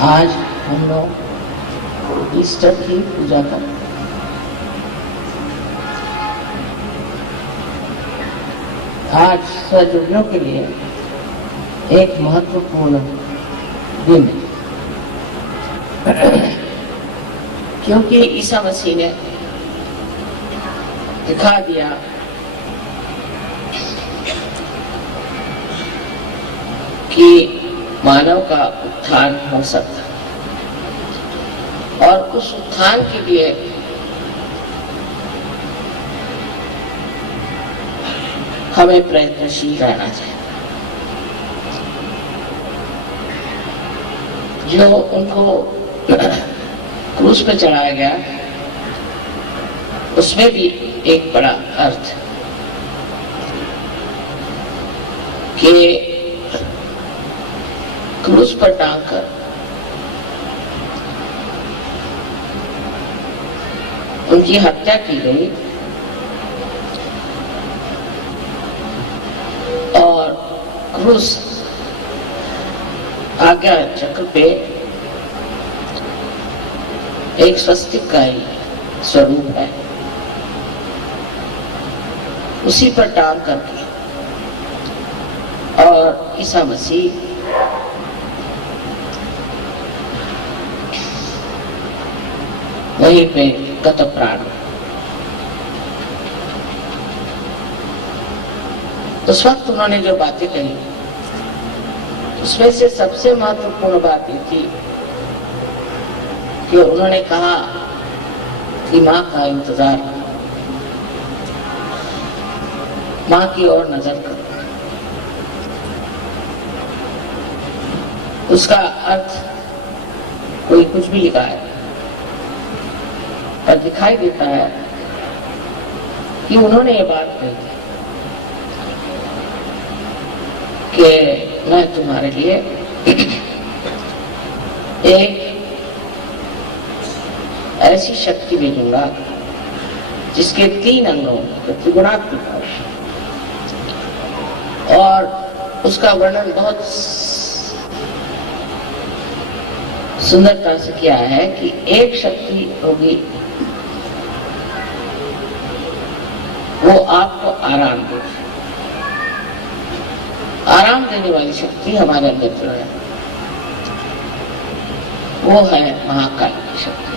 आज हम लोग ईस्टर की पूजा करते हैं। आज सजोगियों के लिए एक महत्वपूर्ण दिन है, क्योंकि ईसा मसीह ने दिखा दिया कि मानव का उत्थान हो सकता और उस उत्थान के लिए हमें प्रयत्नशील रहना चाहिए। जो उनको क्रूस पर चढ़ाया गया उसमें भी एक बड़ा अर्थ कि क्रूस पर टांगकर उनकी हत्या की गई और क्रूस आज्ञा चक्र पे एक स्वस्तिक का ही स्वरूप है, उसी पर टांग करके और ईसा मसीह वहीं पे गत प्राण। उस वक्त उन्होंने जो बातें कही उसमें से सबसे महत्वपूर्ण बात ये थी कि उन्होंने कहा कि माँ का इंतजार, माँ की ओर नजर करो। उसका अर्थ कोई कुछ भी लिखा है और दिखाई देता है कि उन्होंने ये बात कही कि मैं तुम्हारे लिए एक ऐसी शक्ति भेजूंगा जिसके 3 अंगों त्रिगुणात्मक और उसका वर्णन बहुत सुंदरता से किया है कि एक शक्ति होगी वो आपको आराम देगी। आराम देने वाली शक्ति हमारे अंदर जो है वो है महाकाल की शक्ति,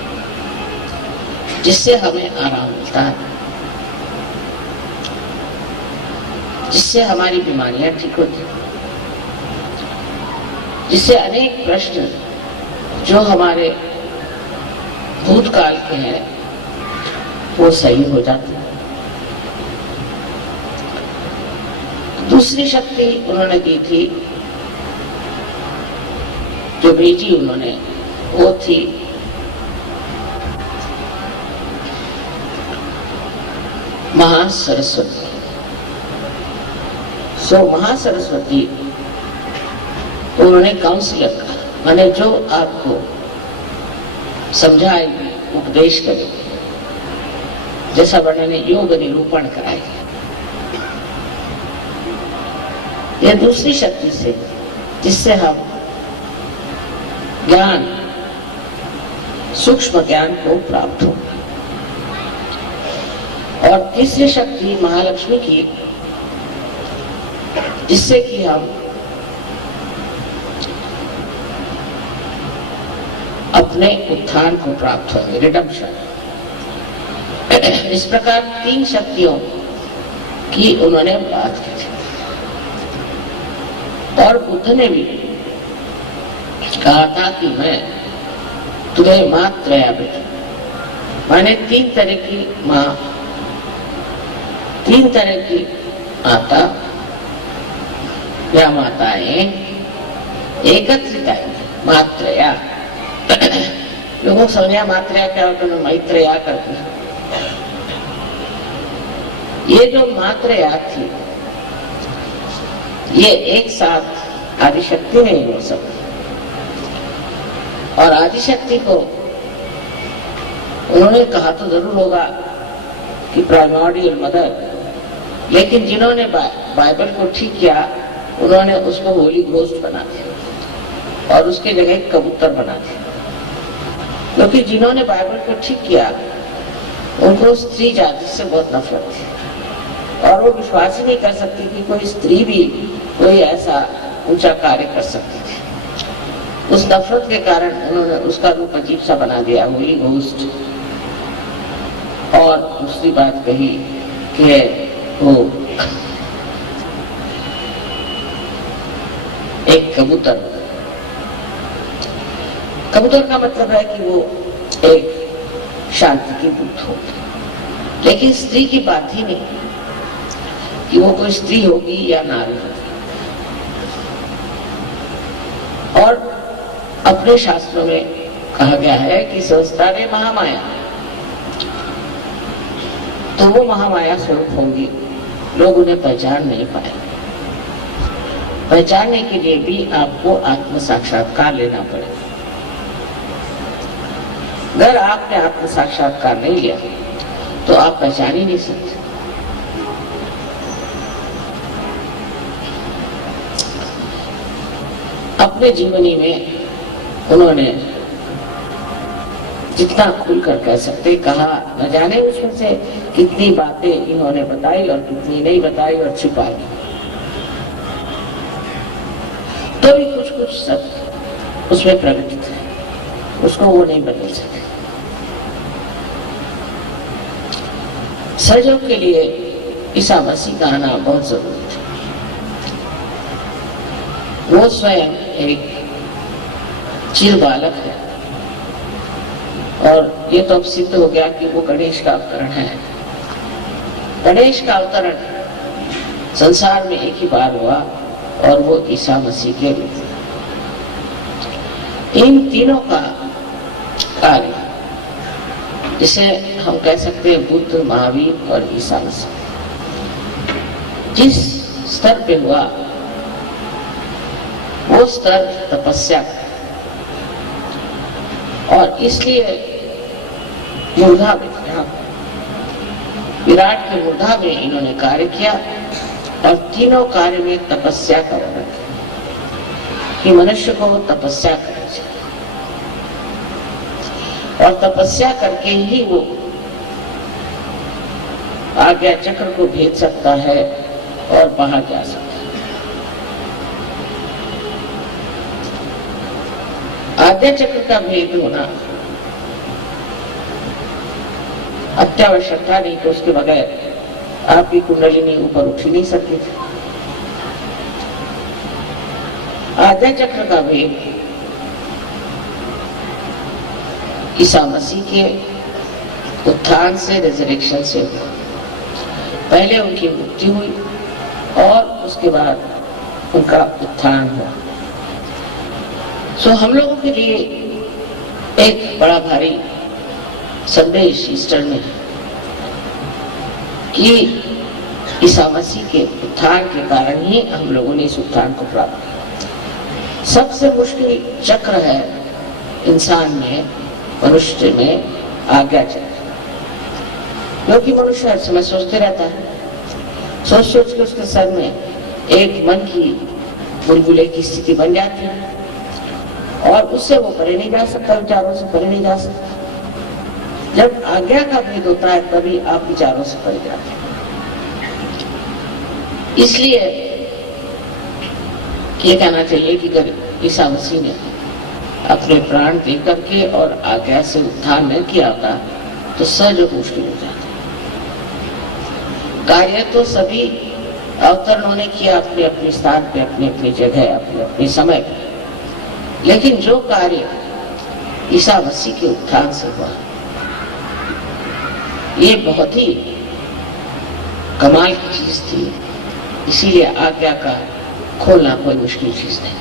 जिससे हमें आराम मिलता है, जिससे हमारी बीमारियां ठीक होती हैं, जिससे अनेक प्रश्न जो हमारे भूतकाल के हैं वो सही हो जाते हैं। दूसरी शक्ति उन्होंने दी थी, जो भेजी उन्होंने, वो थी महासरस्वती। महासरस्वती उन्होंने काउंसिलर का, माने जो आपको समझाएगी, उपदेश करेगी, जैसा वर्णन योग निरूपण कराएगी। यह दूसरी शक्ति से, जिससे हम ज्ञान, सूक्ष्म ज्ञान को प्राप्त हो। और तीसरी शक्ति महालक्ष्मी की, जिससे कि हम अपने उत्थान को प्राप्त होंगे, रिडम्पशन। इस प्रकार 3 शक्तियों की उन्होंने बात की थी। और बुद्ध ने भी कहा था कि मैं तुम्हें मात्रया भेजूं, माने 3 तरह की माँ, 3 तरह की माता या माताएं एकत्रित आएंगी। मात्रया, लोगों को समझा मात्रया क्या होता है, मैत्रेया करते हैं। ये जो मात्रया थी ये एक साथ आदिशक्ति नहीं हो सकती, और आदिशक्ति को उन्होंने कहा तो जरूर होगा कि प्राइमोर्डियल मदर, लेकिन जिन्होंने बाइबल को ठीक किया उन्होंने उसको होली घोस्ट बना दिया और उसके जगह एक कबूतर बना दिया। क्योंकि जिन्होंने बाइबल को ठीक किया उनको स्त्री जाति से बहुत नफरत थी और वो विश्वास ही नहीं कर सकती कि कोई स्त्री भी कोई ऐसा ऊंचा कार्य कर सकती थी। उस नफरत के कारण उन्होंने उसका रूप अजीब सा बना दिया, होली घोस्ट। और दूसरी बात कही कि वो एक कबूतर, कबूतर का मतलब है कि वो एक शांति की दूत हो, लेकिन स्त्री की बात ही नहीं कि वो कोई स्त्री होगी या नारी होगी। और अपने शास्त्रों में कहा गया है कि संस्कारे महामाया, तो वो महामाया स्वरूप होंगी, लोग उन्हें पहचान नहीं पाए। पहचानने के लिए भी आपको आत्म साक्षात्कार लेना पड़ेगा। अगर आपने आत्म साक्षात्कार नहीं लिया तो आप पहचान ही नहीं सकते। अपने जीवनी में उन्होंने जितना खुलकर कह सकते कहा, न जाने उसमें से कितनी बातें इन्होंने बताई और कितनी नहीं बताई और छिपाई, तो भी कुछ कुछ सत्य उसमें प्रकटित है, उसको वो नहीं बदल सके। सहयोग के लिए ईसा मसीह का आना बहुत जरूरी था। वो स्वयं एक चिर बालक है और ये तो अब सिद्ध हो गया कि वो गणेश का अवतरण है। गणेश का अवतरण संसार में एक ही बार हुआ और वो ईसा मसीह के रूप में। इन तीनों का कार्य जिसे हम कह सकते हैं बुद्ध, महावीर और ईसा मसीह, जिस स्तर पे हुआ वो स्तर तपस्या का, और इसलिए मूर्धा में विराट के मूर्धा में इन्होंने कार्य किया और तीनों कार्य में तपस्या का वर्णन किया कि मनुष्य को तपस्या करनी चाहिए और तपस्या करके ही वो आज्ञा चक्र को भेद सकता है और बाहर जा सकता है। आज्ञा चक्र का भेद होना अत्यावश्यक था, नहीं तो उसके बगैर आपकी कुंडलिनी ऊपर उठ ही नहीं सकती थी। आज्ञा चक्र का भेद ईसा मसीह के उत्थान से, रिजरेक्शन से हुआ। पहले उनकी मृत्यु हुई और उसके बाद उनका उत्थान हुआ। सो हम लोगों के लिए एक बड़ा भारी संदेश ईस्टर में है कि ईसा मसीह के उत्थान के कारण ही हम लोगों ने इस उत्थान को प्राप्त किया। सबसे मुश्किल चक्र है इंसान में, मनुष्य में आज्ञा चक्र, क्योंकि मनुष्य हर समय सोचते रहता है, सोच सोच के उसके सर में एक मन की बुलबुले की स्थिति बन जाती है और उससे वो परे नहीं जा सकता, विचारों से परे नहीं जा सकता। जब आज्ञा का भेद होता है तभी आप विचारों से परे जाते हैं। इसलिए ये कहना चाहिए कि अगर ईसा मसीह ने अपने प्राण दे करके और आज्ञा से उत्थान न किया होता तो सहज मुश्किल हो जाता। कार्य तो सभी अवतरणों ने किया अपने अपने स्थान पे, अपनी अपनी जगह, अपने अपने समय पे, लेकिन जो कार्य ईसा मसीह के उत्थान से हुआ ये बहुत ही कमाल की चीज थी। इसीलिए आज्ञा का खोलना कोई मुश्किल चीज नहीं,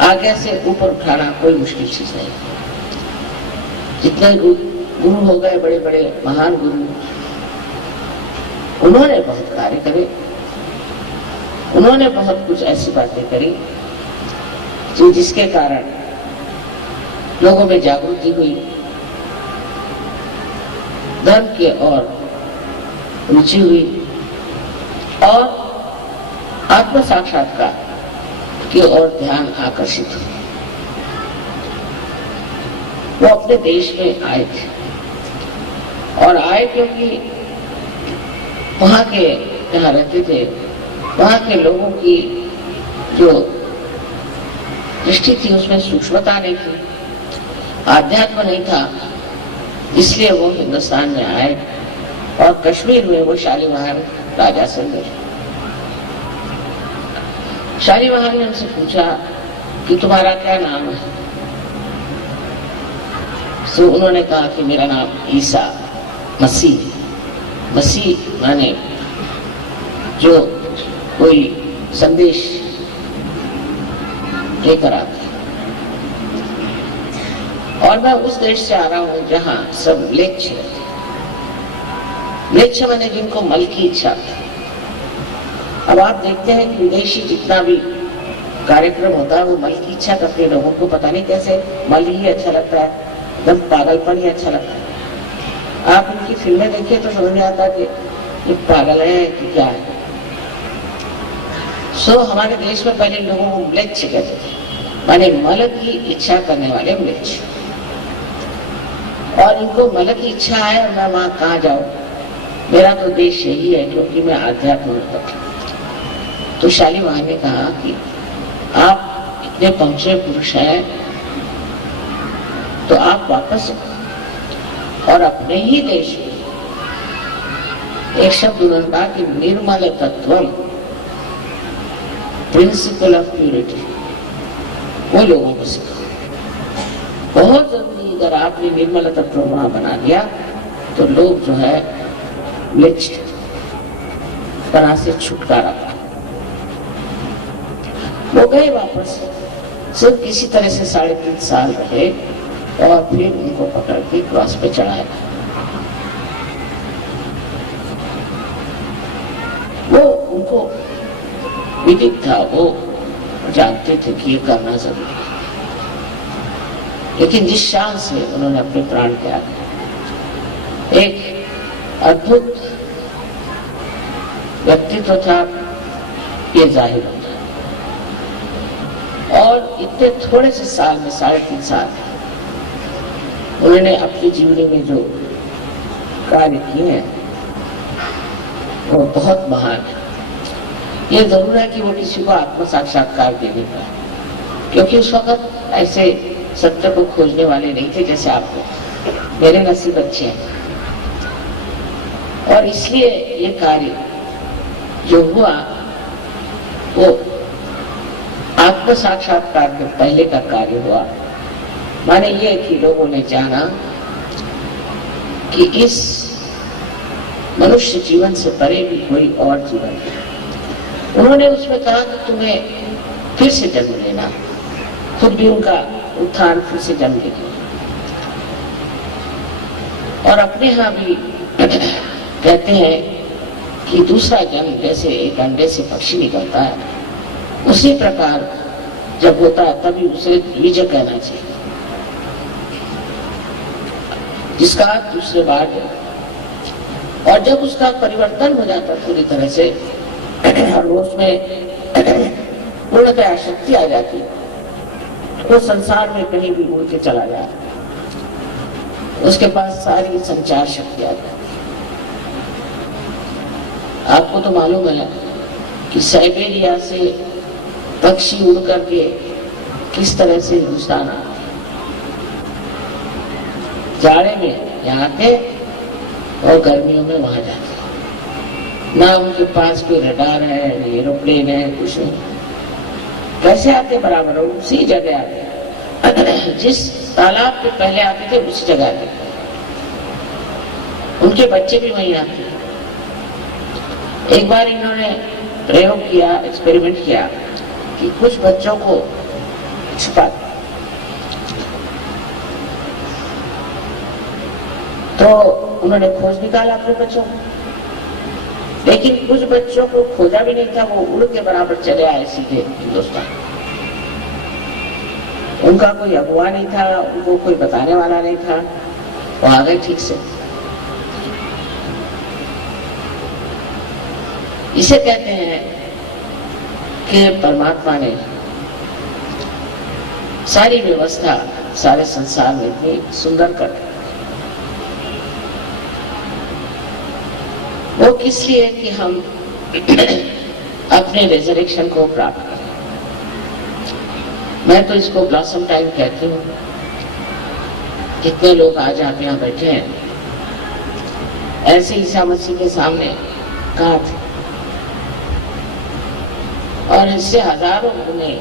आज्ञा से ऊपर उठाना कोई मुश्किल चीज नहीं। जितने गुरु हो गए, बड़े बड़े महान गुरु, उन्होंने बहुत कार्य करे, उन्होंने बहुत कुछ ऐसी बातें करी जो जिसके कारण लोगों में जागृति हुई, धर्म के और रुचि हुई और आत्म साक्षात्कार की ओर ध्यान आकर्षित हुआ। वो अपने देश में आए थे और आए क्योंकि वहां के जहाँ रहते थे वहां के लोगों की जो दृष्टि थी उसमें सूक्ष्मता नहीं थी, आध्यात्म नहीं था, इसलिए वो हिंदुस्तान में आए और कश्मीर में वो शालीमार राजा से मिले। शालीमार ने उनसे पूछा कि तुम्हारा क्या नाम है? तो उन्होंने कहा कि मेरा नाम ईसा मसीह। मसीह माने जो कोई संदेश लेकर आता है। और मैं उस देश से आ रहा हूं जहां सब म्लेच्छ रहते। म्लेच्छ माने जिनको मल की इच्छा थी। अब आप देखते हैं कि विदेशी जितना भी कार्यक्रम होता है वो मल की इच्छा करते, लोगों को पता नहीं कैसे मल ही अच्छा लगता है, एकदम पागलपन ही अच्छा लगता है। आप उनकी फिल्में देखिए तो समझ में आता है कि ये पागल है कि क्या है। हमारे देश में पहले लोगों को म्लेच्छ कहते थे, माने मल की इच्छा करने वाले म्लेच्छ। और इनको मल की इच्छा है मैं वहां कहाँ जाऊं, मेरा तो देश यही है क्योंकि मैं आध्यात्म में पढ़ा। तो शालीमार ने कहा कि आप इतने पहुंचे पुरुष हैं तो आप वापस और अपने ही देश में एक शब्द उन्होंने कहा कि निर्मल तत्वम, प्रिंसिपल ऑफ प्यूरिटी, वो लोगों को सिखा। बहुत जरूरी, अगर आपने निर्मल तत्व वहां बना दिया तो लोग जो है म्लेच्छ तरह से छुटकारा पा। वो गए वापस, सिर्फ किसी तरह से 3.5 साल रहे और फिर उनको पकड़ के क्रॉस पे चढ़ाया। वो उनको विदित था, वो जानते थे कि ये करना जरूरी है, लेकिन जिस शान से उन्होंने अपने प्राण त्याग, एक अद्भुत व्यक्तित्व था, ये जाहिर होता है। और इतने थोड़े से साल में 3.5 साल उन्होंने अपनी जीवनी में जो कार्य किए हैं वो बहुत महान है। ये जरूर है कि वो किसी को आत्म साक्षात्कार दे नहीं पाए, क्योंकि उस वक्त ऐसे सत्य को खोजने वाले नहीं थे जैसे आप लोग। मेरे नसीब अच्छे हैं और इसलिए ये कार्य जो हुआ वो आत्म साक्षात्कार के पहले का कार्य हुआ। माने ये कि लोगों ने जाना कि इस मनुष्य जीवन से परे भी कोई और जीवन है। उन्होंने उसमें कहा कि तुम्हें फिर से जन्म लेना, खुद भी उनका उत्थान फिर से जन्म लेना। और अपने यहाँ भी कहते हैं कि दूसरा जन्म जैसे एक अंडे से पक्षी निकलता है, उसी प्रकार जब होता है तभी उसे द्विज कहना चाहिए, जिसका दूसरे बार है। और जब उसका परिवर्तन हो जाता पूरी तरह से और उसमें पूर्णतया शक्ति आ जाती, वो संसार में कहीं भी उड़ के चला जाए, उसके पास सारी संचार शक्ति आ जाती। आपको तो मालूम है कि साइबेरिया से पक्षी उड़ करके किस तरह से हिंदुस्तान आते, जाड़े में यहाँ आते और गर्मियों में वहां जाते। ना उनके पास कोई रडार है, एरोप्लेन है, कुछ नहीं। कैसे आते? बराबर उसी जगह आते, जिस तालाब पे पहले आते थे उसी जगह आते। उनके बच्चे भी वहीं आते। एक बार इन्होंने प्रयोग किया, एक्सपेरिमेंट किया कि कुछ बच्चों को छुपा, तो उन्होंने खोज निकाला अपने बच्चों को, लेकिन कुछ बच्चों को खोजा भी नहीं था, वो उड़ के बराबर चले आए सीधे हिंदुस्तान। उनका कोई अगुआ नहीं था, उनको कोई बताने वाला नहीं था, वो आ गए ठीक से। इसे कहते हैं कि परमात्मा ने सारी व्यवस्था सारे संसार में इतनी सुंदर कर दी। वो किस लिए कि हम अपने रिजरेक्शन को प्राप्त करें। मैं तो इसको ब्लॉसम टाइम कहती हूँ। कितने लोग आज आप यहाँ बैठे हैं, ऐसे ईसा मसीह के सामने कहा थे, और इससे हजारों गुने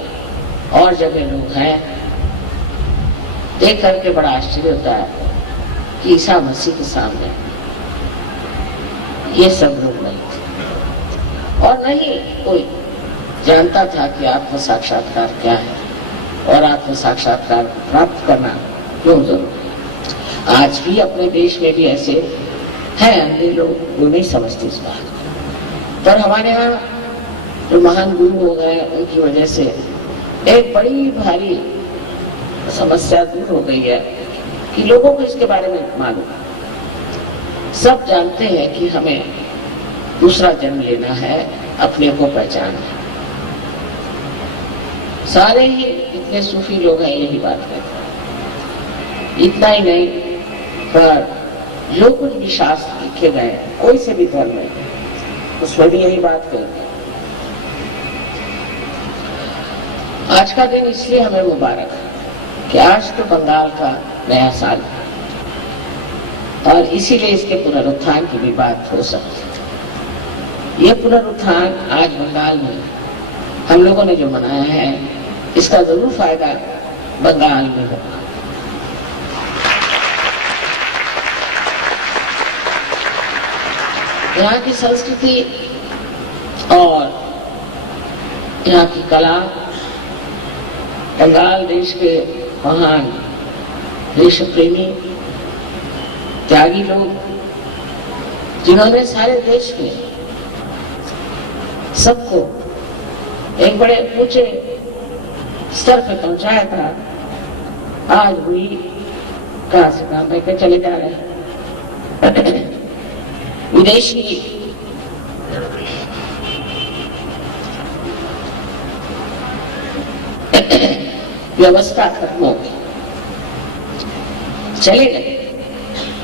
और जगह लोग हैं। देख करके बड़ा आश्चर्य होता है कि ईसा मसीह के सामने ये सब लोग नहीं थे, और नहीं कोई जानता था कि आत्म साक्षात्कार क्या है और आत्म साक्षात्कार प्राप्त करना क्यों जरूरी है। आज भी अपने देश में भी ऐसे हैं अंधे लोग जो नहीं समझते इस बात को, पर हमारे यहाँ जो महान गुरु हो गए उनकी वजह से एक बड़ी भारी समस्या दूर हो गई है कि लोगों को इसके बारे में मालूम। सब जानते हैं कि हमें दूसरा जन्म लेना है, अपने को पहचानना है। सारे ही इतने सूफी लोग हैं यही बात कहते हैं। इतना ही नहीं, पर जो कुछ भी शास्त्र लिखे गए, कोई से भी धर्म है, उसमें भी यही बात कहते हैं। आज का दिन इसलिए हमें मुबारक है कि आज तो बंगाल का नया साल है, और इसीलिए इसके पुनरुत्थान की भी बात हो सकती है। ये पुनरुत्थान आज बंगाल में हम लोगों ने जो मनाया है, इसका जरूर फायदा बंगाल में होगा। यहाँ की संस्कृति और यहाँ की कला, बंगाल देश के महान देश प्रेमी त्यागी लोग, जिन्होंने सारे देश में सबको एक बड़े ऊंचे स्तर पर पहुंचाया था, आज भी कहां से काम लेकर चले जा रहे हैं। विदेशी व्यवस्था खत्म हो गई, चले गए,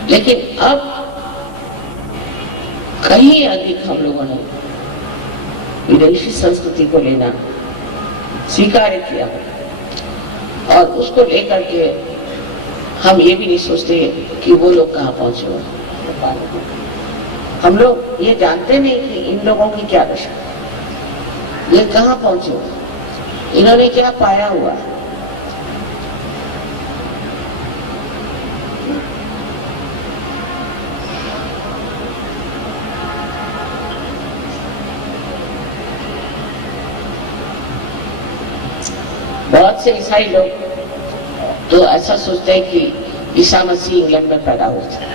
लेकिन अब कहीं अधिक हम लोगों ने विदेशी संस्कृति को लेना स्वीकार किया, और उसको लेकर के हम ये भी नहीं सोचते कि वो लोग कहाँ पहुंचे हो। हम लोग ये जानते नहीं कि इन लोगों की क्या दशा, ये कहाँ पहुंचे हो, इन्होंने क्या पाया हुआ। बहुत से ईसाई लोग तो ऐसा सोचते हैं कि ईसा मसीह इंग्लैंड में पैदा हुए थे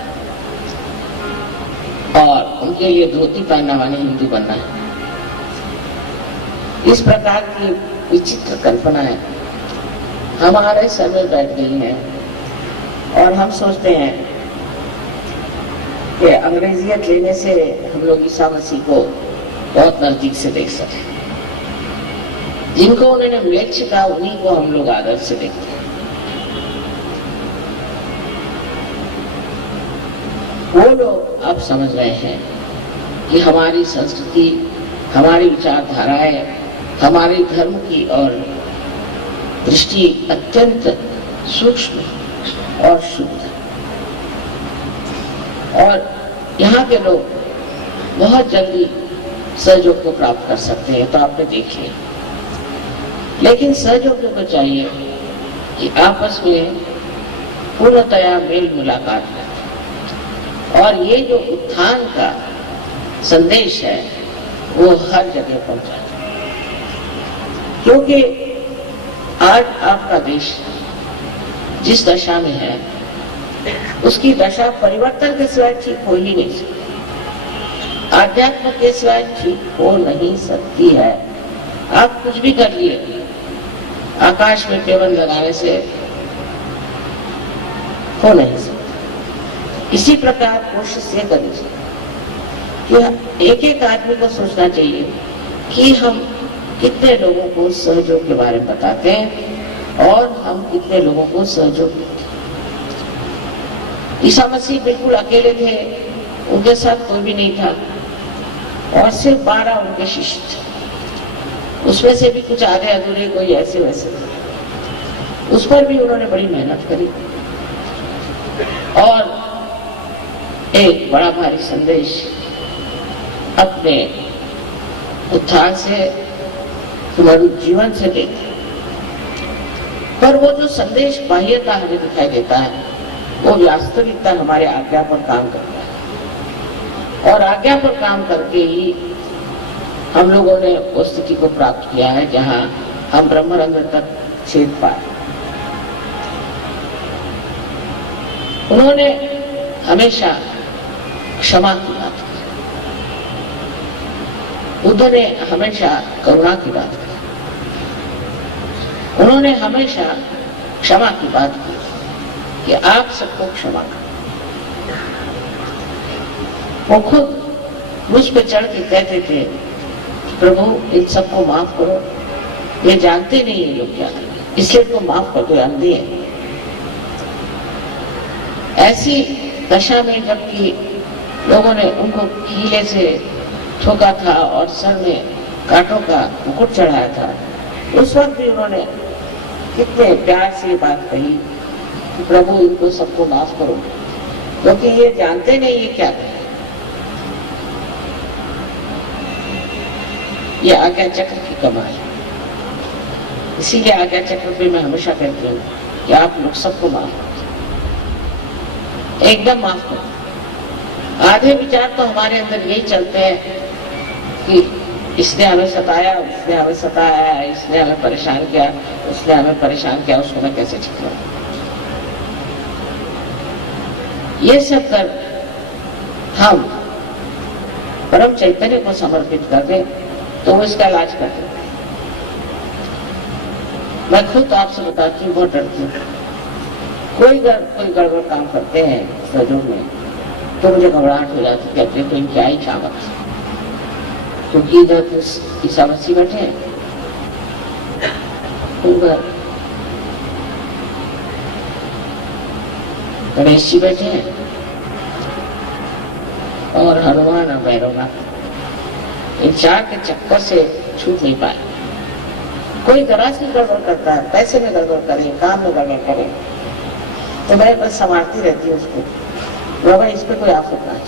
और उनके लिए धोती पहनना माने हिंदू बनना है। इस प्रकार की विचित्र कल्पनाएं हमारे सर में बैठ गई हैं, और हम सोचते हैं कि अंग्रेजियत लेने से हम लोग ईसा मसीह को बहुत नजदीक से देख सके। जिनको उन्होंने म्लेच्छ कहा, उन्हीं को हम लोग आदर से देखते हैं। वो लोग अब समझ रहे हैं कि हमारी संस्कृति, हमारी विचारधाराएं, हमारे धर्म की और दृष्टि अत्यंत सूक्ष्म और शुद्ध है, और यहाँ के लोग बहुत जल्दी सहयोग को प्राप्त कर सकते हैं। तो आपने देख लिया, लेकिन सहयोगियों को चाहिए कि आपस में पूर्णतया मेल मुलाकात करें, और ये जो उत्थान का संदेश है वो हर जगह पहुंचाए, क्योंकि आज आपका देश जिस दशा में है, उसकी दशा परिवर्तन के सिवाय ठीक हो ही नहीं सकती, आध्यात्म के सिवाय ठीक हो नहीं सकती है। आप कुछ भी कर लिए, आकाश में टेबल लगाने से हो नहीं सकता। इसी प्रकार कोशिश ये करनी चाहिए कि एक एक आदमी को सोचना चाहिए कि हम कितने लोगों को सहयोग के बारे में बताते हैं और हम कितने लोगों को सहयोग देते। ईसा मसीह बिल्कुल अकेले थे, उनके साथ कोई भी नहीं था और सिर्फ 12 उनके शिष्य थे। उसमें से भी कुछ आधे अधूरे, कोई ऐसे वैसे थे। उस पर भी उन्होंने बड़ी मेहनत करी और एक बड़ा भारी संदेश अपने उत्थान से, जीवन से देते। पर वो जो संदेश बाह्यता हमें दिखाई देता है, वो वास्तविकता हमारे आज्ञा पर काम करता है और आज्ञा पर काम करके ही हम लोगों ने उस स्थिति को प्राप्त किया है जहां हम ब्रह्मरंध्र तक छेद पाए। उन्होंने हमेशा क्षमा की बात की, बुद्ध ने हमेशा करुणा की बात की, उन्होंने हमेशा क्षमा की बात की कि आप सबको क्षमा करें। वो खुद मुझ पे चढ़ के कहते थे, प्रभु इन सबको माफ करो, ये जानते नहीं ये लोग क्या करें, इसलिए तो माफ कर दो, अंधे हैं। ऐसी दशा में जबकि लोगों ने उनको कीले से ठोका था और सर में कांटों का मुकुट चढ़ाया था, उस वक्त भी उन्होंने कितने प्यार से ये बात कही कि प्रभु इनको सबको माफ करो, क्योंकि ये जानते नहीं ये क्या है। ये आज्ञा चक्र की कमाल है। इसीलिए आज्ञा चक्र पे मैं हमेशा कहती हूँ कि आप लोग सबको माफ करो, एकदम माफ करो। आधे विचार तो हमारे अंदर यही चलते हैं कि इसने हमें सताया, उसने हमें सताया, इसने हमें परेशान किया, उसने हमें परेशान किया, उसको मैं कैसे ठीक करूं। ये सब कर हम परम चैतन्य को समर्पित कर दें तो वो इसका इलाज कर दे। मैं खुद आपसे बताती हूँ, बहुत डरती हूँ। कोई गड़बड़ काम करते हैं सहयोग में तो मुझे घबराहट हो जाती, कहते हैं तो इनकी आई चावत, क्योंकि इधर तो ईसा मसीह बैठे हैं, उधर गणेश जी बैठे हैं और हनुमान और भैरवनाथ, इन चार के चक्कर से छूट नहीं पाए। कोई जरा सी गड़बड़ करता है, पैसे में गड़बड़ करे, काम में गड़बड़ करे, तो मैं बस संभालती रहती हूँ उसको, बाबा इस पे कोई आफत ना आए।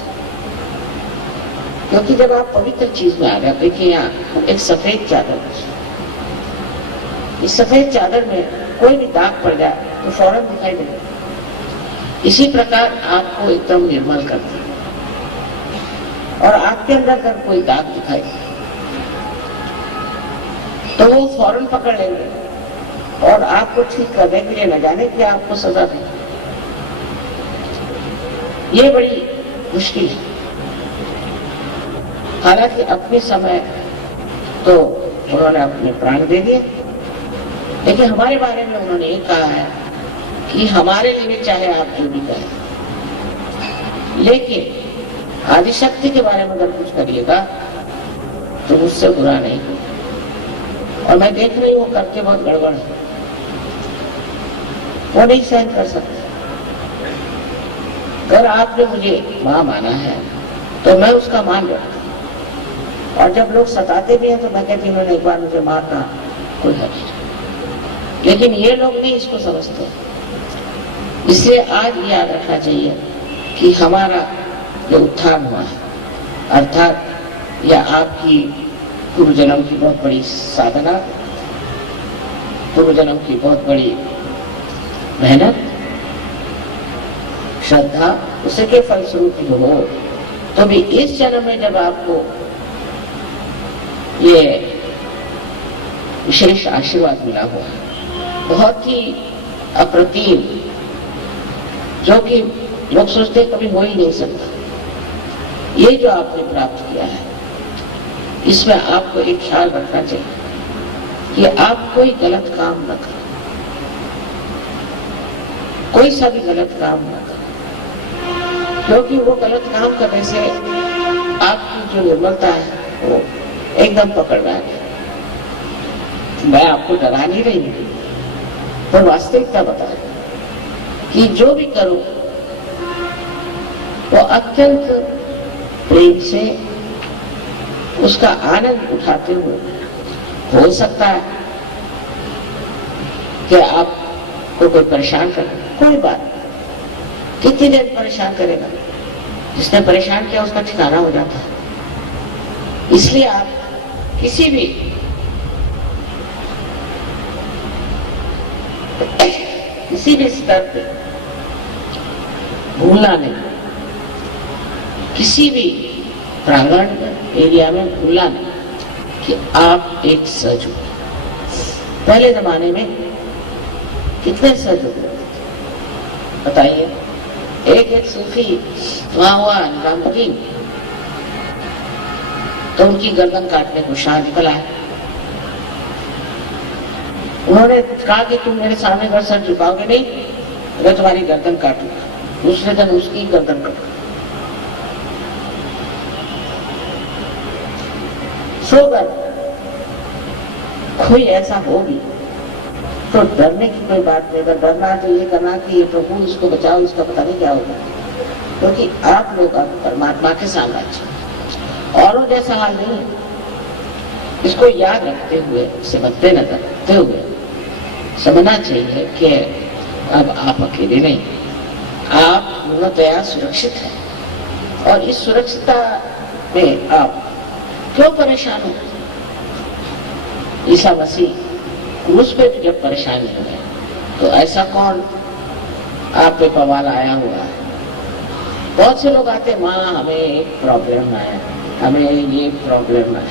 क्योंकि जब आप पवित्र चीज में आ गए, देखिए यहाँ एक सफेद चादर, इस सफेद चादर में कोई भी दाग पड़ जाए तो फौरन दिखाई देगा। इसी प्रकार आपको एकदम निर्मल करती है और आपके अंदर अगर कोई दाग दिखाई तो वो फौरन पकड़ लेंगे और आपको ठीक करने के लिए न जाने कि आपको सजा दें। ये बड़ी मुश्किल है। हालांकि अपने समय तो उन्होंने अपने प्राण दे दिए, लेकिन हमारे बारे में उन्होंने ये कहा है कि हमारे लिए चाहे आप जो भी करें, लेकिन आदिशक्ति के बारे में अगर कुछ करिएगा तो मुझसे बुरा नहीं। और मैं देख रही हूँ वो करके बहुत गड़बड़ है, वो नहीं सहन कर सकते। अगर आपने मुझे मां माना है तो मैं उसका मान रखता हूँ, और जब लोग सताते भी हैं तो मैं कहती हूँ एक बार मुझे मारना कोई हर्ज नहीं। लेकिन ये लोग नहीं इसको समझते। इसलिए आज याद रखना चाहिए कि हमारा जो उत्थान हुआ है, अर्थात या आपकी पूर्व जन्म की बहुत बड़ी साधना, पूर्व जन्म की बहुत बड़ी मेहनत, श्रद्धा, उसे के फलस्वरूप जो हो, तो भी इस जन्म में जब आपको ये विशेष आशीर्वाद मिला हुआ है, बहुत ही अप्रतिम, जो कि लोग सोचते कभी हो ही नहीं सकता, ये जो आपने प्राप्त किया है, इसमें आपको एक ख्याल रखना चाहिए कि आप कोई गलत काम न करें, कोई सा भी गलत काम न करें, क्योंकि वो गलत काम करने से आपकी जो निर्मलता है वो एकदम पकड़ में आ गई। मैं आपको डरा नहीं रही हूँ, पर वास्तविकता बताए कि जो भी करो वो अत्यंत प्रेम से उसका आनंद उठाते हुए। हो सकता है कि आपको कोई परेशान करे, कोई बात नहीं, कितनी देर परेशान करेगा? जिसने परेशान किया उसका ठिकाना हो जाता है। इसलिए आप किसी भी स्तर पे भूलना नहीं, किसी भी प्रांगण एरिया में भूलना नहीं कि आप एक सज हो। पहले जमाने में कितने सज हो बताइए। एक सूफी वहां हुआ निजामुद्दीन, तो उनकी गर्दन काटने को शाह निकला है। उन्होंने कहा कि तुम मेरे सामने अगर सर झुकाओगे नहीं, मैं तुम्हारी गर्दन काटूंगा। दूसरे दिन उसकी गर्दन काटूंगा। सोकर कोई ऐसा हो भी तो डरने की कोई बात नहीं। अगर डरना तो ये करना कि ये प्रभु इसको बचाओ, इसका पता नहीं क्या होगा, क्योंकि आप लोग परमात्मा के साम्राज्य, औरों जैसा हाल नहीं है। इसको याद रखते हुए, इसे मद्देनजर रखते हुए समझना चाहिए कि अब आप अकेले नहीं, आप पूर्णतया सुरक्षित हैं। और इस सुरक्षितता में आप क्यों परेशान हो? ईसा मसीह क्रूस पे भी जब परेशानी हुई तो ऐसा कौन आप पे बवाल आया हुआ है? बहुत से लोग आते, माँ हमें एक प्रॉब्लम है, हमें ये प्रॉब्लम है।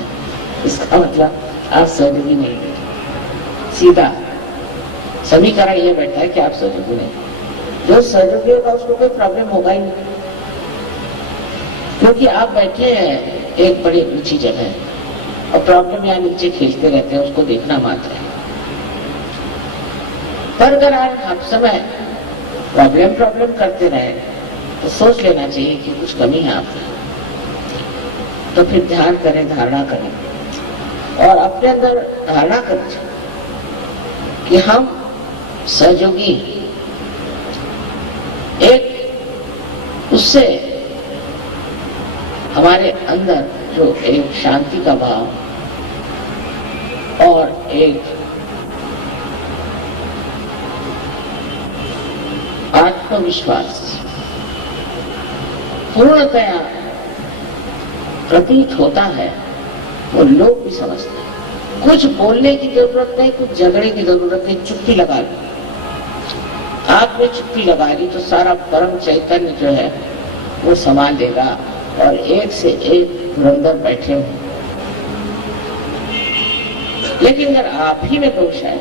इसका मतलब आप सहयोगी नहीं है। सीधा समीकरण ये बैठा है कि आप सहयोगी नहीं। जो सहयोगी होगा उसको कोई प्रॉब्लम होगा ही नहीं, क्योंकि आप बैठे हैं एक बड़ी ऊंची जगह और प्रॉब्लम यहाँ नीचे खेलते रहते हैं, उसको देखना मात्र है। पर अगर आप हर समय प्रॉब्लम करते रहे तो सोच लेना चाहिए कि कुछ कमी है आपकी। तो फिर ध्यान करें, धारणा करें और अपने अंदर धारणा करें कि हम सहयोगी, एक उससे हमारे अंदर जो एक शांति का भाव और एक आत्मविश्वास पूर्णतया प्रतीत होता है, वो लोग भी समझते हैं। कुछ बोलने की जरूरत नहीं, कुछ झगड़े की जरूरत नहीं, चुप्पी लगा ली। आपने चुप्पी लगा ली तो सारा परम चैतन्य जो है वो संभाल देगा और एक से एक धुरंधर बैठे हो। लेकिन अगर आप ही में दोष है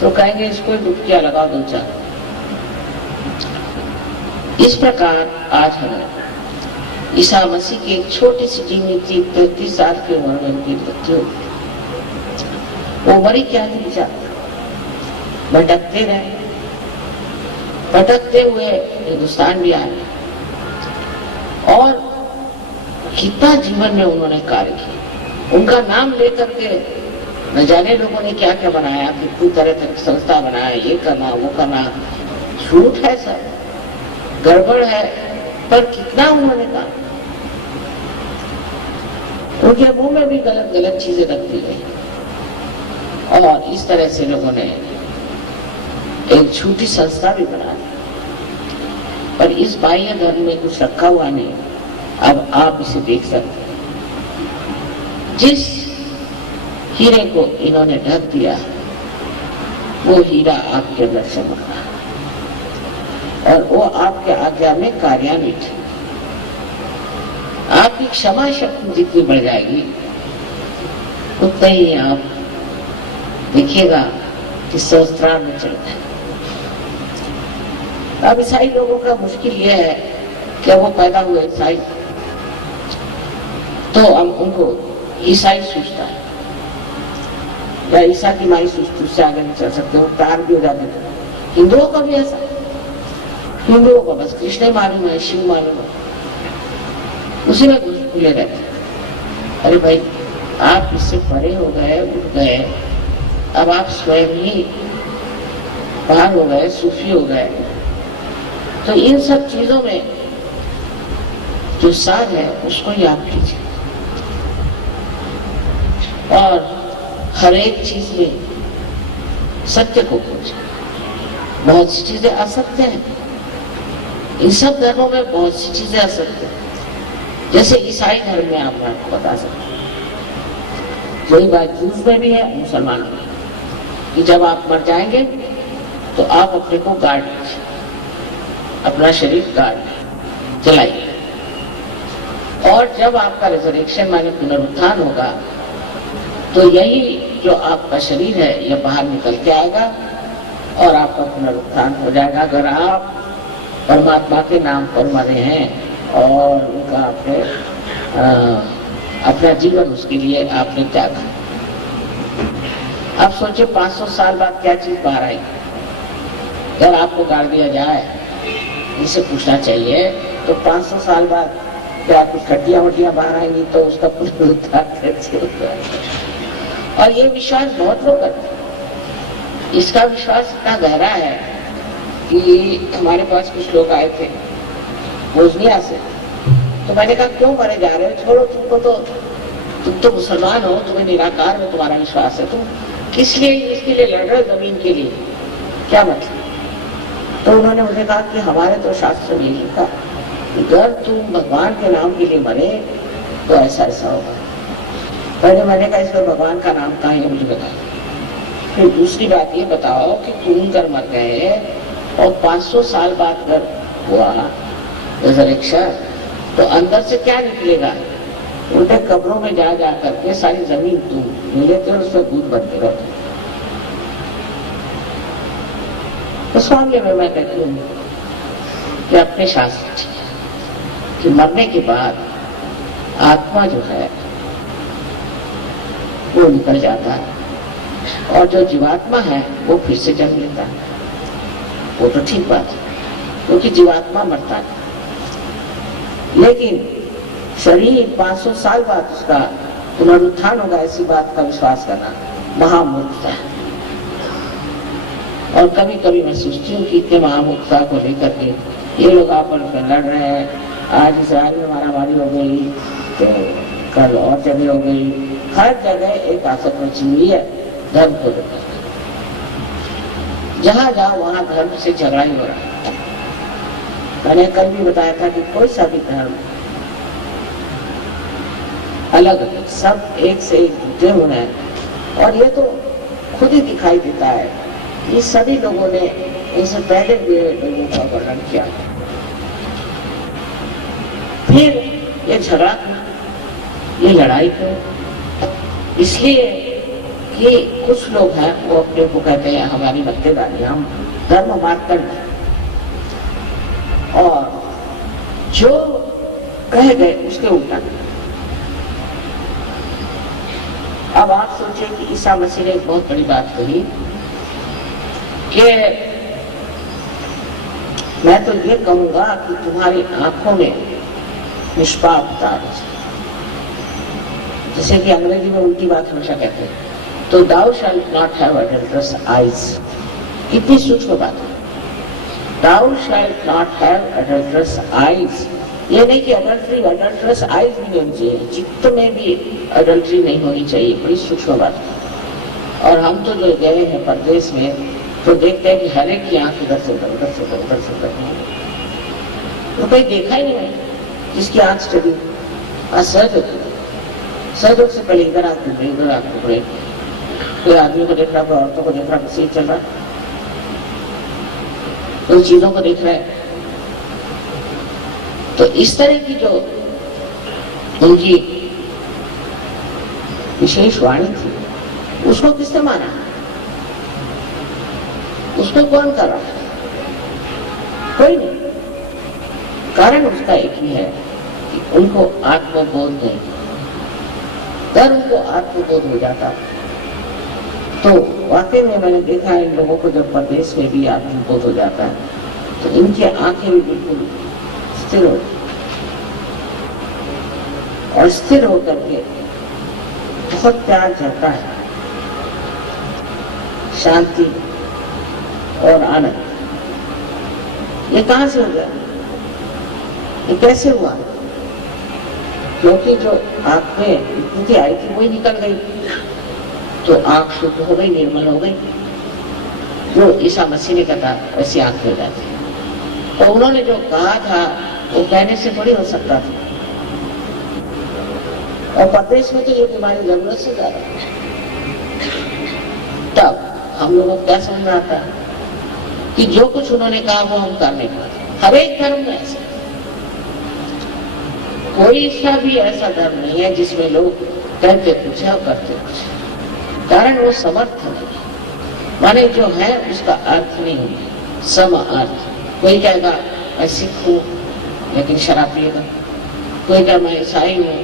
तो कहेंगे इसको डुबकियां लगाओ दो चार। इस प्रकार आज हमें ईसा मसीह की एक छोटी सी टीमी थी, 33 साल की उम्र में उनकी मृत्यु। वो मरी क्या नहीं जाती, भटकते रहे, भटकते हुए हिंदुस्तान भी आए और कितना जीवन में उन्होंने कार्य किया। उनका नाम लेकर के न जाने लोगों ने क्या क्या बनाया, कितनी तरह तरह की संस्था बनाया, ये करना वो करना। झूठ है सब, गड़बड़ है, पर कितना उन्होंने कहा। उनके मुंह में भी गलत गलत चीजें रखती गई और इस तरह से लोगों ने एक झूठी संस्था भी बना दी। पर इस बाह्य धर्म में कुछ रखा हुआ नहीं। अब आप इसे देख सकते हैं। जिस हीरे को इन्होंने ढक दिया वो हीरा आपके अंदर चमक रहा है और वो आपके आज्ञा में कार्यान्वित है। आपकी क्षमा शक्ति जितनी बढ़ जाएगी उतना ही आप देखिएगा कि सहस्त्रार में चलता है। अब ईसाई लोगों का मुश्किल यह है कि वो पैदा हुए ईसाई, तो हम उनको ईसाई सोचता है या ईसा की माई सोचती, उससे आगे नहीं चल सकते, वो तार भी हो जाते थे। हिंदुओं का भी ऐसा, हिंदुओं को बस कृष्ण मालूम है, शिव मालूम है, उसी में खुले रहते। अरे भाई आप इससे परे हो गए, उठ गए, अब आप स्वयं ही पार हो गए, सूफी हो गए। तो इन सब चीजों में जो सार है उसको याद कीजिए और हर एक चीज में सत्य को खोजें। बहुत सी चीजें असत्य हैं, इन सब धर्मों में बहुत सी चीजें असत्य हैं। जैसे ईसाई धर्म में आप आपको बता सकते हैं, वही बात जूस में भी है, मुसलमानों में, कि जब आप मर जाएंगे तो आप अपने को गाड़ लीजिए, अपना शरीर गाड़ जलाइए, और जब आपका रिजरेक्शन माने पुनरुत्थान होगा तो यही जो आपका शरीर है यह बाहर निकल के आएगा और आपका पुनरुत्थान हो जाएगा। अगर आप परमात्मा के नाम पर मरे हैं और उनका आपने अपना जीवन उसके लिए आपने त्यागा। अब सोचिए 500 साल बाद क्या चीज बाहर आएगी। अगर आपको गाड़ दिया जाए, इसे पूछना चाहिए, तो 500 साल बाद क्या कुछ हड्डियां वड्डियां बाहर आएंगी तो उसका पुनरुद्धार कैसे होता है। और ये विश्वास बहुत लोग करते हैं। इसका विश्वास इतना गहरा है कि हमारे पास कुछ लोग आए थे बोस्निया से, तो मैंने कहा क्यों मरे जा रहे हो, छोड़ो, तुम तो मुसलमान हो, तुम्हें निराकार में तुम्हारा विश्वास है, तुम किस लिए इसके लिए लड़ रहे हो, जमीन के लिए, क्या मतलब। तो उन्होंने मुझे कहा कि हमारे तो शास्त्र में लिखा अगर तुम भगवान के नाम के लिए मरे तो ऐसा ऐसा होगा। पहले मैंने कहा इसमें भगवान का नाम कहाँ है, मुझे बताओ। फिर दूसरी बात ये बताओ कि तुम कर मर गए और 500 साल बाद अगर हुआ रिजरेक्शन तो अंदर से क्या निकलेगा। उल्टे कब्रों में जा जा करके सारी जमीन तुम मिलेते और उसमें भूत बनते रहते। उस मामले में मैं कहती हूँ कि अपने शास्त्र कि मरने के बाद आत्मा जो है वो निकल जाता है और जो जीवात्मा है वो फिर से जन्म लेता है। वो तो ठीक बात है, क्योंकि जीवात्मा मरता है, लेकिन शरीर 500 साल बाद उसका पुनरुत्थान होगा, ऐसी बात का विश्वास करना महामूर्खता है। और कभी कभी मैं सोचती हूँ कि इतने महामूर्खता को लेकर के ये लोग आपस में लड़ रहे हैं। आज इसराइल में मारामारी हो गई तो कल और जगह हो गई, हर जगह एक आसक्त मची हुई है धर्म को लेकर। जहां जाओ वहां धर्म से झगड़ा ही हो रहा है। मैंने कल भी बताया था कि कोई सा भी धर्म अलग अलग, सब एक से एक जुटे हुए हैं। और ये तो खुद ही दिखाई देता है कि सभी लोगों ने इनसे पहले भी लोगों का वर्णन किया। फिर ये झगड़ा क्यों, ये लड़ाई क्यों? इसलिए कि कुछ लोग हैं वो अपने को कहते हैं हमारी मक्तेदारी, हम धर्म मार्तंड, और जो कह गए उसके उल्टा। अब आप सोचिए कि ईसा मसीह ने एक बहुत बड़ी बात कही कि मैं तो ये कहूंगा कि तुम्हारी आंखों में निष्पापता है। जैसे कि अंग्रेजी में उल्टी बात हमेशा कहते हैं, तो thou shalt not have adulterous eyes। कितनी सूक्ष्म बात है, thou shalt not have adulterous eyes। ये नहीं कि adulterous eyes भी नहीं होनी चाहिए, चित्त में भी adultery नहीं होनी चाहिए, बड़ी सूक्ष्म बात है। और हम तो जो गए हैं परदेश में तो देखते हैं कि हर एक की आंख उधर से उधर से उधर से उधर, तो कोई देखा ही नहीं जिसकी आंख चली। सहयोग से पहले इधर आंख घूम रही, उधर आंख घूम रही, कोई आदमी को देख रहा, कोई औरतों को देख रहा, किसी चल रहा, कोई चीजों को देख रहा है। तो इस तरह की जो उनकी विशेष वाणी थी उसको किसने माना, उसको कौन कर रहा? कोई नहीं। कारण उसका एक ही है कि उनको आत्मबोध नहीं, अगर उनको आत्मबोध हो जाता तो वाकई में मैंने देखा है इन लोगों को जब परदेश में भी आत्मबोध हो जाता है तो इनकी आंखें भी बिल्कुल स्थिर हो, और स्थिर होकर के बहुत प्यार झलता है, शांति और आनंद। ये कहां से हो गया? ये कैसे हुआ? क्योंकि जो आंख में विकृति आई थी वही निकल गई, तो आंख शुद्ध हो गई, निर्मल हो गई। जो ईसा मसीह ने कहा वैसी आंख हो जाती है। तो उन्होंने जो कहा था वो कहने से थोड़ी हो सकता था। और प्रदेश में तो ये बीमारी जरूरत से ज्यादा है। तब हम लोगों को क्या समझ में आता है कि जो कुछ उन्होंने कहा वो हम करने का। हर एक धर्म में ऐसा, कोई सा भी ऐसा धर्म नहीं है जिसमें लोग कहते कुछ है और करते कुछ। कारण वो समर्थ नहीं, माने जो है उसका अर्थ नहीं है सम अर्थ। कोई कहेगा मैं सिख हूं लेकिन शराब पिएगा, कोई कहेगा मैं ईसाई हूं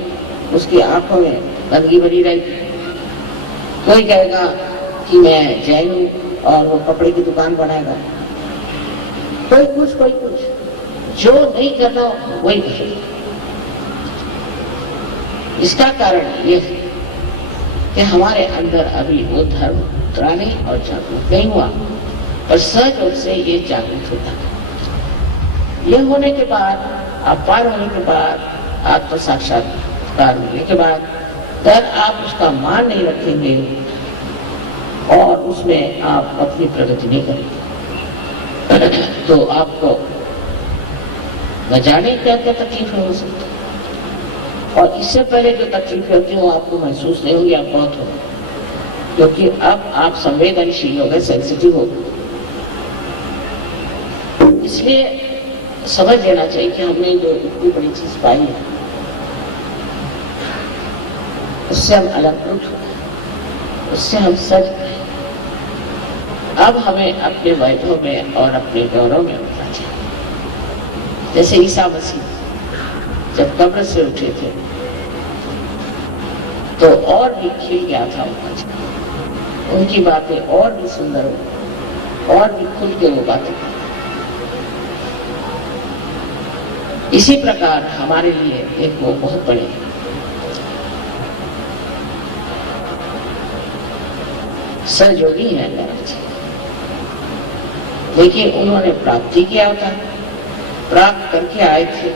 उसकी आंखों में गंदगी भरी रहेगी, कोई कहेगा कि मैं जैन हूं और वो कपड़े की दुकान बनाएगा, कोई कुछ। जो नहीं करना वही करेगा। इसका कारण ये है कि हमारे अंदर अभी वो धर्म उतरा नहीं और जागरूक नहीं हुआ, और सहज रूप से ये जागरूक होता है। ये होने के बाद, अपार होने के बाद, आत्म साक्षात्कार होने के बाद, अगर आप उसका मान नहीं रखेंगे और उसमें आप अपनी प्रगति नहीं करेंगे तो आपको न जाने क्या क्या तकलीफें हो सकती है। और इससे पहले जो तकलीफें होती है वो आपको महसूस नहीं होगी, आप बहुत होगी, क्योंकि अब आप संवेदनशील हो गए, सेंसिटिव हो गए। इसलिए समझ लेना चाहिए कि हमने जो इतनी बड़ी चीज पाई है उससे हम अलंकृत हो गए, उससे हम सज गए। अब हमें अपने वैभव में और अपने गौरव में उठना चाहिए। जैसे ईसा मसीह जब कब्र से उठे थे तो और भी खिल गया था उनका चेहरा, उनकी बातें और भी सुंदर हो, और भी खुल के वो बातें। इसी प्रकार हमारे लिए एक वो बहुत बड़े सहयोगी है महाराज, लेकिन उन्होंने प्राप्ति किया था, प्राप्त करके आए थे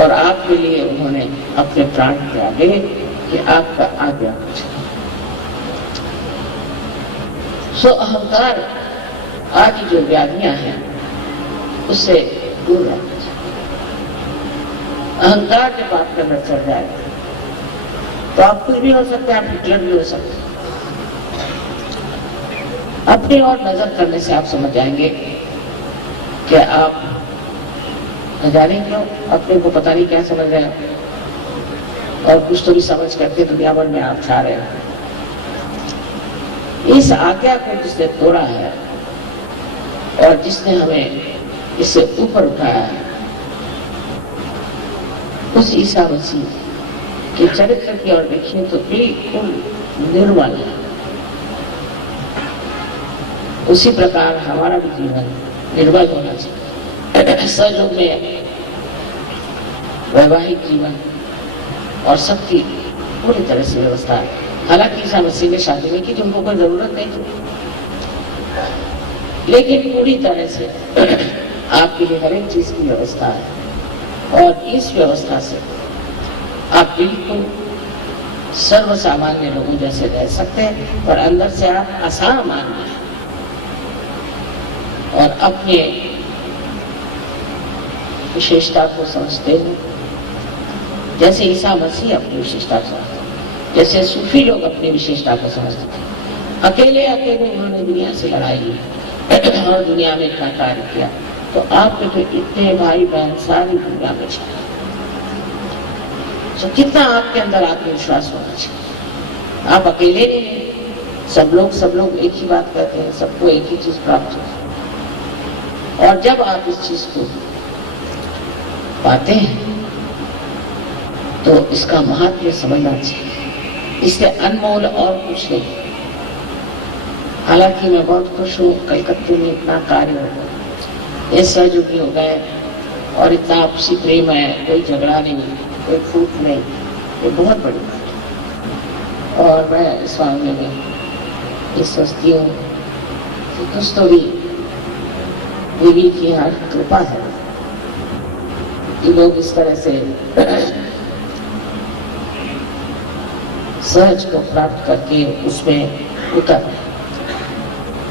और आपके लिए उन्होंने अपने प्राण त्यागे कि आपका आज्ञा सो अहंकार आदि जो व्याधियां हैं उससे दूर रहना चाहिए। अहंकार जब आपके अंदर चढ़ जाए तो आप कुछ भी हो सकते हैं, आप हिटलर भी हो सकते हैं। अपनी ओर नजर करने से आप समझ जाएंगे कि आप न जाने क्यों अपने को पता नहीं क्या समझ रहे हैं और कुछ तो भी समझ करके दुनिया भर में आप छा रहे हैं। इस आज्ञा को जिसने तोड़ा है और जिसने हमें इससे ऊपर उठाया है, उस ईसा मसीह के चरित्र की ओर देखिए तो बिल्कुल निर्मल है। उसी प्रकार हमारा भी जीवन निर्मल होना चाहिए। सहयोग में वैवाहिक जीवन और सबकी पूरी तरह से व्यवस्था है। हालांकि ईसा मसीह ने शादी नहीं की थी, उनको कोई जरूरत नहीं थी, लेकिन पूरी तरह से आपके लिए हर एक चीज की व्यवस्था है और इस व्यवस्था से आप बिल्कुल सर्वसामान्य लोगों जैसे रह सकते हैं और अंदर से आप असामान्य हैं और अपने विशेषता को समझते हो, जैसे ईसा मसीह अपनी विशेषता को समझते, जैसे सूफी लोग अपनी विशेषता को समझते थे। अकेले अकेले उन्होंने दुनिया से लड़ाई की और दुनिया में इतना कार्य किया, तो आपके तो इतने भाई बहन सारी दुनिया में चले, तो कितना आपके अंदर आत्मविश्वास होना चाहिए। आप अकेले नहीं हैं, सब लोग एक ही बात कहते हैं, सबको एक ही चीज प्राप्त होती है। और जब आप इस चीज को पाते हैं तो इसका महत्व समझना चाहिए। इससे अनमोल और कुछ नहीं। हालांकि मैं बहुत खुश हूँ, कलकत्ते में इतना कार्य हो गया, ये सहयोगी हो गए और इतना आपसी प्रेम है, कोई झगड़ा नहीं, कोई फूट नहीं, ये बहुत बड़ी बात है। और मैं इस मामले में ये सोचती हूँ कि कुछ तो भी देवी की यहाँ कृपा है कि लोग इस तरह से सहज को प्राप्त करके उसमें उतर,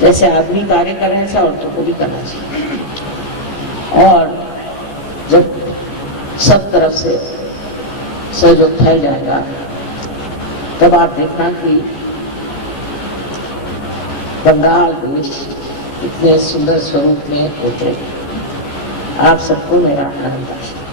जैसे आदमी कार्य कर रहे हैं ऐसा औरतों को भी करना चाहिए। और जब सब तरफ से सहयोग फैल जाएगा तब आप देखना कि बंगाल देश इतने सुंदर स्वरूप में उतरे। आप सबको मेरा नमस्कार।